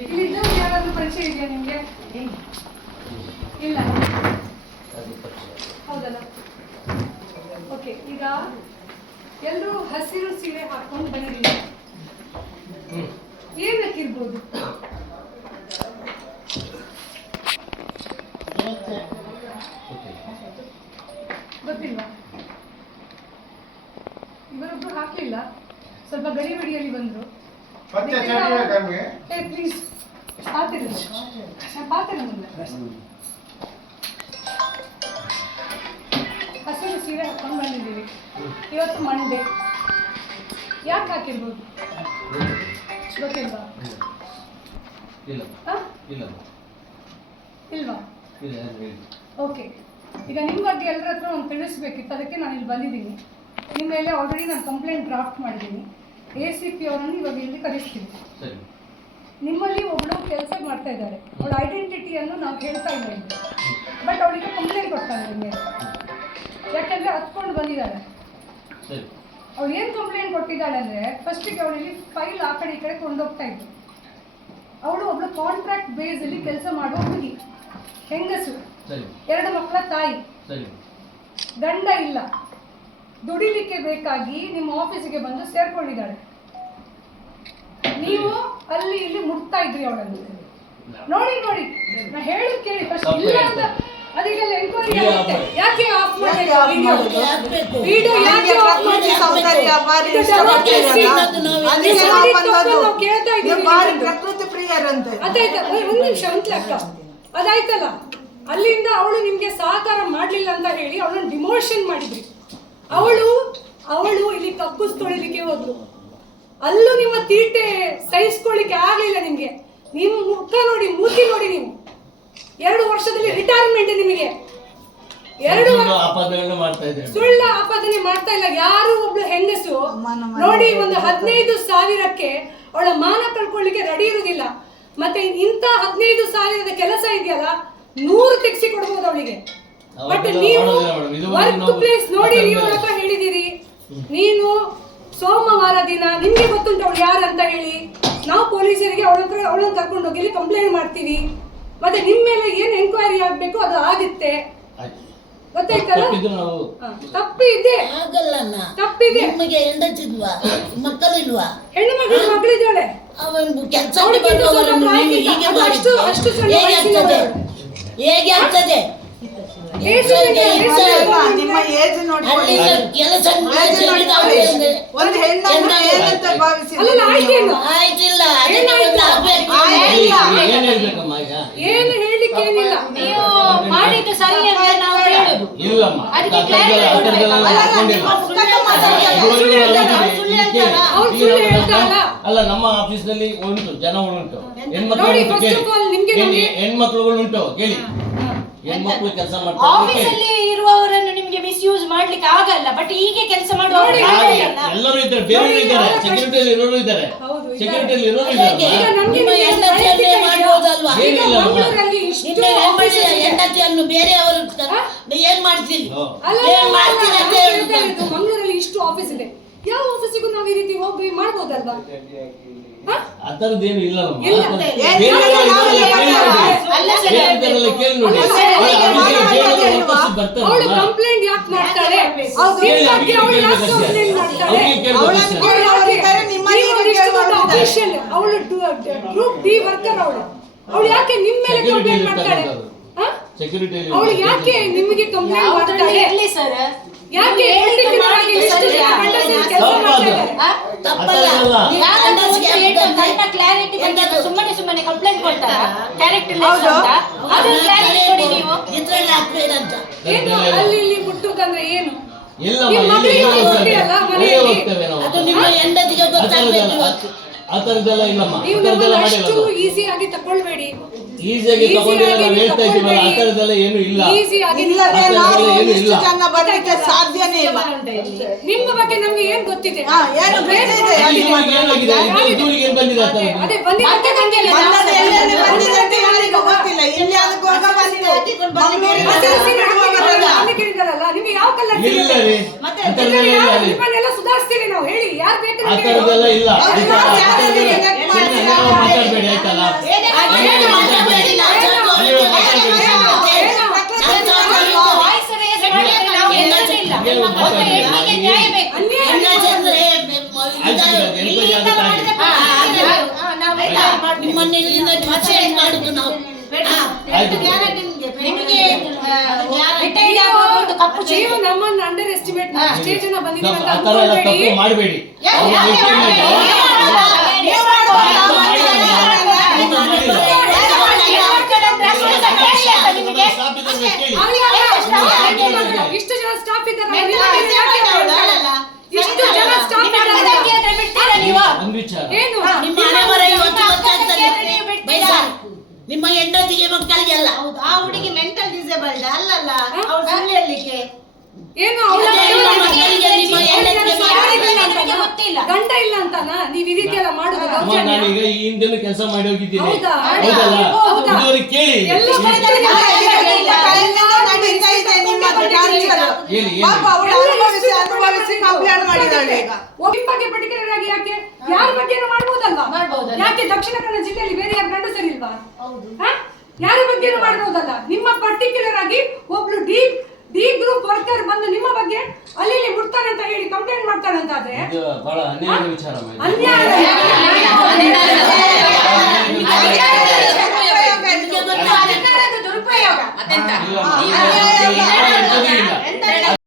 ಇಲ್ಲಿದ್ದ ಯಾರಾದ್ರೂ ಪರಿಚಯ ಇದೆಯಾ ನಿಮಗೆ? ಇಲ್ಲ. ಹೌದಲ್ಲ? ಓಕೆ, ಈಗ ಎಲ್ಲರೂ ಹಸಿರು ಸೀರೆ ಹಾಕೊಂಡು ಬಂದಿದ್ದೀವಿ. ಏನಕ್ಕಿರ್ಬೋದು? ಗೊತ್ತಿಲ್ವಾ? ಇವರೊಬ್ರು ಹಾಕ್ಲಿಲ್ಲ, ಸ್ವಲ್ಪ ಗಡಿಬಿಡಿಯಲ್ಲಿ ಬಂದ್ರು. ಪ್ಲೀಸ್ ಹಸಿರು ಸೀರೆ ಹಾಕೊಂಡು ಬಂದಿದ್ದೀವಿ. ಇವತ್ತು ಮಂಡೇ. ಯಾಕೆ ಹಾಕಿರ್ಬೋದು? ಗೊತ್ತಿಲ್ವಾ? ಇಲ್ವಾ? ಓಕೆ, ಈಗ ನಿಮ್ಮ ಬಗ್ಗೆ ಎಲ್ಲರ ಹತ್ರ ಒಂದು ತಿಳಿಸ್ಬೇಕಿತ್ತು, ಅದಕ್ಕೆ ನಾನು ಇಲ್ಲಿ ಬಂದಿದ್ದೀನಿ. ನಿಮ್ಮ ಮೇಲೆ ಆಲ್ರೆಡಿ ನಾನು ಕಂಪ್ಲೇಂಟ್ ಡ್ರಾಫ್ಟ್ ಮಾಡಿದ್ದೀನಿ. ACP ಅವರನ್ನು ಇವಾಗ ಇಲ್ಲಿ ಕರೆಸ್ತೀವಿ. ನಿಮ್ಮಲ್ಲಿ ಒಬ್ಬಳು ಕೆಲಸ ಮಾಡ್ತಾ ಇದ್ದಾರೆ, ಅವಳ ಐಡೆಂಟಿಟಿಯನ್ನು ನಾವು ಹೇಳ್ತಾ ಇಲ್ಲ ಇಲ್ಲಿ, ಬಟ್ ಅವಳಿಗೆ ಕಂಪ್ಲೇಂಟ್ ಕೊಡ್ತಾರೆ ನಿಮ್ಮ ಮೇಲೆ. ಯಾಕಂದರೆ ಹತ್ಕೊಂಡು ಬಂದಿದ್ದಾಳೆ. ಅವಳು ಏನು ಕಂಪ್ಲೇಂಟ್ ಕೊಟ್ಟಿದ್ದಾಳೆ ಅಂದರೆ, ಫಸ್ಟಿಗೆ ಅವಳಿಗೆ ಫೈಲ್ ಆ ಕಡೆ ಈ ಕಡೆ ಕೊಂಡೋಗ್ತಾ ಇತ್ತು. ಅವಳು ಒಬ್ಳು ಕಾಂಟ್ರಾಕ್ಟ್ ಬೇಸಲ್ಲಿ ಕೆಲಸ ಮಾಡುವ ಹುಡುಗಿ, ಹೆಂಗಸು, 2 ಮಕ್ಕಳ ತಾಯಿ, ಗಂಡ ಇಲ್ಲ, ದುಡಿಲಿಕ್ಕೆ ಬೇಕಾಗಿ ನಿಮ್ಮ ಆಫೀಸಿಗೆ ಬಂದು ಸೇರ್ಕೊಂಡಿದ್ದಾಳೆ. ನೀವು ಅಲ್ಲಿ ಇಲ್ಲಿ ಮುಟ್ತಾ ಇದ್ರಿ ಅವಳನ್ನು. ನೋಡಿ ನೋಡಿ, ನಾ ಹೇಳಿ ಕೇಳಿ ಫಸ್ಟ್. ಇಲ್ಲ ಅಂತ ಅದಕ್ಕೆಲ್ಲ ಎಂಕ್ವೈರಿ ಆಗುತ್ತೆ. ಯಾಕೆ ಆಫ್ ಮಾಡಬೇಕು ವಿಡಿಯೋ? ಯಾಕೆ ಆಫ್ ಮಾಡಬೇಕು? ಕೇಳ್ತಾ ಇದ್ದೀವಿ. ಪ್ರಕೃತಿ ಪ್ರಿಯರಂತೆ ಅದಾಯ್ತಾ? ಒಂದು ನಿಮಿಷ ಅಕ್ಕ, ಅದಾಯ್ತಲ್ಲ. ಅಲ್ಲಿಂದ ಅವಳು ನಿಮ್ಗೆ ಸಹಕಾರ ಮಾಡ್ಲಿಲ್ಲ ಅಂತ ಹೇಳಿ ಅವಳನ್ನು ಡಿಮೋಷನ್ ಮಾಡಿದ್ರಿ. ಅವಳು ಇಲ್ಲಿ ಕಕ್ಕುಸ್ ತೊಳಿಲಿಕ್ಕೆ ಹೋದ್ಲು. ಅಲ್ಲೂ ನಿಮ್ಮ ತೀಟೆ ಸಹಿಸ್ಕೊಳ್ಳಿಕ್ಕೆ ಆಗ್ಲಿಲ್ಲ ನಿಮ್ಗೆ. ನಿಮ್ ಮುಖ ನೋಡಿ, ಮೂತಿ ನೋಡಿ, ನೀವು 2 ವರ್ಷದಲ್ಲಿ ರಿಟೈರ್ಮೆಂಟ್ ನಿಮಗೆ. 2 ಸುಳ್ಳ ಆಪಾದನೆ ಮಾಡ್ತಾ ಇಲ್ಲ. ಯಾರು ಒಬ್ಳು ಹೆಂಗಸು ನೋಡಿ, ಒಂದು 15,000ಕ್ಕೆ ಅವಳ ಮಾನ ಕಳ್ಕೊಳ್ಳಿಕ್ಕೆ ರೆಡಿ ಇರುವುದಿಲ್ಲ. ಮತ್ತೆ ಇಂಥ 15,000ದ ಕೆಲಸ ಇದೆಯಲ್ಲ, 100 ತೆಗ್ಸಿ ಕೊಡ್ಬೋದು ಅವಳಿಗೆ. ಬಟ್ ನೀವು ವರ್ಕ್ ಪ್ಲೇಸ್ ನೋಡಿ, ನೀವು ಹೇಳಿದಿರಿ. ನೀನು ಸೋಮವಾರ ದಿನ ನಿಮ್ಗೆ ಗೊತ್ತುಂಟು ಅವಳು ಯಾರಂತ ಹೇಳಿ, ನಾವು ಪೊಲೀಸರಿಗೆ ಅವಳನ್ನು ಕರ್ಕೊಂಡು ಹೋಗಿ ಕಂಪ್ಲೇಂಟ್ ಮಾಡ್ತೀವಿ. ಮತ್ತೆ ನಿಮ್ಮ ಮೇಲೆ ಏನು ಎಂಕ್ವೈರಿ ಆಗ್ಬೇಕು ಅದು ಆಗುತ್ತೆ. ಗೊತ್ತಾಯ್ತಲ್ಲ? ತಪ್ಪಿದೆ, ತಪ್ಪಿದೆ. ಮಕ್ಕಳಿಲ್ವಾ? ಹೆಣ್ಣು ಮಗಳಿದ್ದಾಳೆ. ಹೇಗೆ ಆಗ್ತದೆ? ನಿಮ್ಮ ಏಜ್ ನೋಡಿ, ಒಂದು ಹೆಣ್ಣನ್ನು ಏನಂತ ಭಾವಿಸಿಲ್ಲ. ಆಯ್ತಿಲ್ಲ, ಏನು ಹೇಳಿಕ್ಕೆ ಏನಿಲ್ಲ. ನೀವು ಮಾಡಿದ್ದು ಸರಿ ಅಂತ ನಾವು ಹೇಳುದು. ಅಲ್ಲ, ನಮ್ಮ ಆಫೀಸ್ ನಲ್ಲಿ ಉಂಟು, ಜನಗಳುಂಟು, ಹೆಣ್ಮಕ್ಳುಗಳು ಉಂಟು. ಕೇಳಿ, ಹೆಣ್ಮಕ್ಳು ಕೆಲಸ ಮಾಡ್ತಾರೆ. ಆಫೀಸಲ್ಲಿ ಇರುವವರನ್ನು ನಿಮಗೆ ಮಿಸ್ಯೂಸ್ ಮಾಡ್ಲಿಕ್ಕೆ ಆಗಲ್ಲ. ಬಟ್ ಹೀಗೆ ಕೆಲಸ ಮಾಡುವವರು ಎಲ್ಲರೂ ಇದ್ದಾರೆ, ಬೇರೆ ಇದ್ದಾರೆ, ಸೆಕ್ಯೂರಿಟಿಯಲ್ಲಿ ಇರೋರು ಇದ್ದಾರೆ, ಸೆಕ್ಯೂರಿಟಿಯಲ್ಲಿ ಇರೋರು ಇದ್ದಾರೆ. ಹೆಂಡತಿಯನ್ನು ಬೇರೆಯವರು ಏನ್ ಮಾಡ್ತೀರಿ? ಮಂಗಳೂರಲ್ಲಿ ಇಷ್ಟು ಆಫೀಸ್ ಇದೆ, ಯಾವ ಆಫೀಸಿಗೂ ನಾವು ಈ ರೀತಿ ಹೋಗಿ ಮಾಡ್ಬೋದಲ್ವಾ? ಅದರದ್ದೇನು ಇಲ್ಲ. ಅವಳು ಕಂಪ್ಲೇಂಟ್ ಯಾಕೆ ಮಾಡ್ತಾಳೆ? ಅವಳು ಗ್ರೂಪ್ ಡಿ ವರ್ಕರ್. ಅವಳು ಯಾಕೆ ನಿಮ್ಮ ಮೇಲೆ ಕಂಪ್ಲೇಂಟ್ ಮಾಡ್ತಾಳೆ? ಅವಳು ಯಾಕೆ ನಿಮಗೆ ಕಂಪ್ಲೇಂಟ್ ಮಾಡ್ತಾಳೆ? ಸರ್, ಯಾಕೆ ಕ್ಲಾರಿಟಿ ಸುಮ್ಮನೆ ಕಂಪ್ಲೇಂಟ್ ಕೊಡ್ತಾರ? ಕ್ಯಾರೆಕ್ಟರ್ ನೀವು ಅಲ್ಲಿ ಇಲ್ಲಿ ಮುಟ್ಟುದಂದ್ರೆ ಏನು? ಆ ತರದೆಲ್ಲ ಇಲ್ಲಮ್ಮ. ಅಷ್ಟು ಈಸಿಯಾಗಿ ತಗೊಳ್ಬೇಡಿ. ಈಸಿಯಾಗಿ ತಗೊಂಡಿಲ್ಲ, ನಾವು ಹೇಳ್ತಾ ಇದೀವಲ್ಲ, ಆ ತರದೆಲ್ಲ ಏನು ಇಲ್ಲ. ಸಾಧ್ಯನೇ ಇಲ್ಲ. ನಿಮ್ಮ ಬಗ್ಗೆ ನಮ್ಗೆ ಏನ್ ಗೊತ್ತಿದೆ? ಏನ್ ಬಂದಿದೆ? ಅದೇ ಬಂದಿದ್ದಂತೆ ಕೇಳಿದಾರಲ್ಲ, ನಿಮ್ಗೆ ಯಾವ ಕಲರ್ ನಿಮ್ಮನ್ನೆಲ್ಲ ಸುಧಾರಿಸ್ತೀವಿ ನಾವು. ಹೇಳಿ, ಯಾರು ಬೇಕು ಆ ತರದೆಲ್ಲ ಇಲ್ಲ. ಮಾತಾಡ್ಬೇಡಿ ಆಯ್ತಲ್ಲ. ಏನು ಮಾತಾಡ್ಬೇಡಿ, ನಾವು ಚರ್ಚೆ ನೀವು ಮಾತಾಡ್ಬೇಡಿ. ವಾಯ್ಸ್ ರೇಸ್ ಮಾಡಿದ್ರೆ ನಾವು ಗೆಲ್ಲೋದಿಲ್ಲ. ಒಂದು ಹೆಣ್ಣಿಗೆ ನ್ಯಾಯ ಬೇಕು. ಇಲ್ಲಿಂದ ಮಾಡಿದ್ರೆ ನಿಮ್ಮನ್ನ ಇಲ್ಲಿಂದ ಡಿಸೈಡ್ ಮಾಡುದು ನಾವು. ಆಯ್ತು. ನಿಮಗೆ ರಿಟೈರ್ಡ್ ಆಗುವಾಗ ಒಂದು ಕಪ್ಪು ನೀವು ಚೀಲ. ನಮ್ಮನ್ನ ಅಂಡರ್ ಎಸ್ಟಿಮೇಟ್ ಸ್ಟೇಜ್ ಅನ್ನ ಬಂದಿದ್ದೀವಿ ಅಂತ ಆ ಥರ ಎಲ್ಲ ಅನ್ಕೊಳ್ಬೇಡಿ. ತಪ್ಪು ಮಾಡಬೇಡಿ. ಇಷ್ಟು ಜನ ಸ್ಟಾಫ್ ಇದ್ದಾರೆ ಒಂದು ವಿಚಾರ, ಏನು ನಿಮ್ಮ ಹಣೆ ಬರ ಇವತ್ತು ಗೊತ್ತಾಗ್ತದೆ. ಬೈಸಾರು. ನಿಮ್ಮ ಹೆಂಡತಿಗೆ ಮಕ್ಕಳಿಗೆಲ್ಲ ಹೌದು, ಆ ಹುಡುಗಿ ಮೆಂಟಲ್ ಡಿಸೇಬಲ್ಡ್ ಅಲ್ಲಲ್ಲ, ಅವ್ಳು ಸುಳ್ಳು ಹೇಳಲಿಕ್ಕೆ. ಏನು ಅವಳ ಗೊತ್ತಿಲ್ಲ. ಗಂಡ ಇಲ್ಲ ಅಂತಾನ ನೀವ್ ಈ ರೀತಿ ಎಲ್ಲ ಮಾಡುದು ಅಮ್ಮ, ದೌರ್ಜನ್ಯ? ನಾನೀಗ ಈ ಹಿಂದೆನೂ ಕೆಲಸ ಮಾಡಿ ಹೋಗಿದ್ದೀನಿ. ಹೌದಾ? ಹೌದಲ್ಲ? ಹೌದಾ? ಇದುವರೆಗೆ ಕೇಳಿ. ಎಲ್ಲ ನಡೀತಾ ಇದೆ ನಿಮ್ಮದು ಟಾರ್ಚರ್. ಹೇಳಿ, ಹೇಳಿ. ಪಾಪ ಅವಳು ಅನುಭವಿಸಿ ಕಂಪ್ಲೇಂಟ್ ಮಾಡಿದಾಳೆ ಈಗ. ಒಬ್ಬ ಬಗ್ಗೆ ಪರ್ಟಿಕ್ಯುಲರ್ ಆಗಿ ಯಾಕೆ ಯಾರ ಬಗ್ಗೆನೂ ಮಾಡ್ಬೋದಲ್ವಾ? ಮಾಡ್ಬೋದಲ್ಲ. ಯಾಕೆ ದಕ್ಷಿಣ ಕನ್ನಡ ಜಿಲ್ಲೆಯಲ್ಲಿ ಬೇರೆ ಯಾರು ಗಂಡಸರಿಲ್ವಾ? ಯಾರ ಬಗ್ಗೆನೂ ಮಾಡ್ಬೋದಲ್ಲ. ನಿಮ್ಮ ಪರ್ಟಿಕ್ಯುಲರ್ ಆಗಿ ಒಬ್ಳು ಡಿ ಗ್ರೂಪ್ ವರ್ಕರ್ ಬಂದು ನಿಮ್ಮ ಬಗ್ಗೆ ಅಲ್ಲಿ ಇಲ್ಲಿ ಮುಟ್ತಾನೆ ಅಂತ ಹೇಳಿ ಕಂಪ್ಲೇಂಟ್ ಮಾಡ್ತಾನೆ ಅಂತ ಆದ್ರೆ ಇದು ಬಹಳ ಅನ್ಯಾಯದ ವಿಚಾರ ಅಮ್ಮ ಇದು. ಅನ್ಯಾಯ. ಅಧಿಕಾರದ ದುರುಪಯೋಗ. ಇಲ್ಲ ಅಮ್ಮ,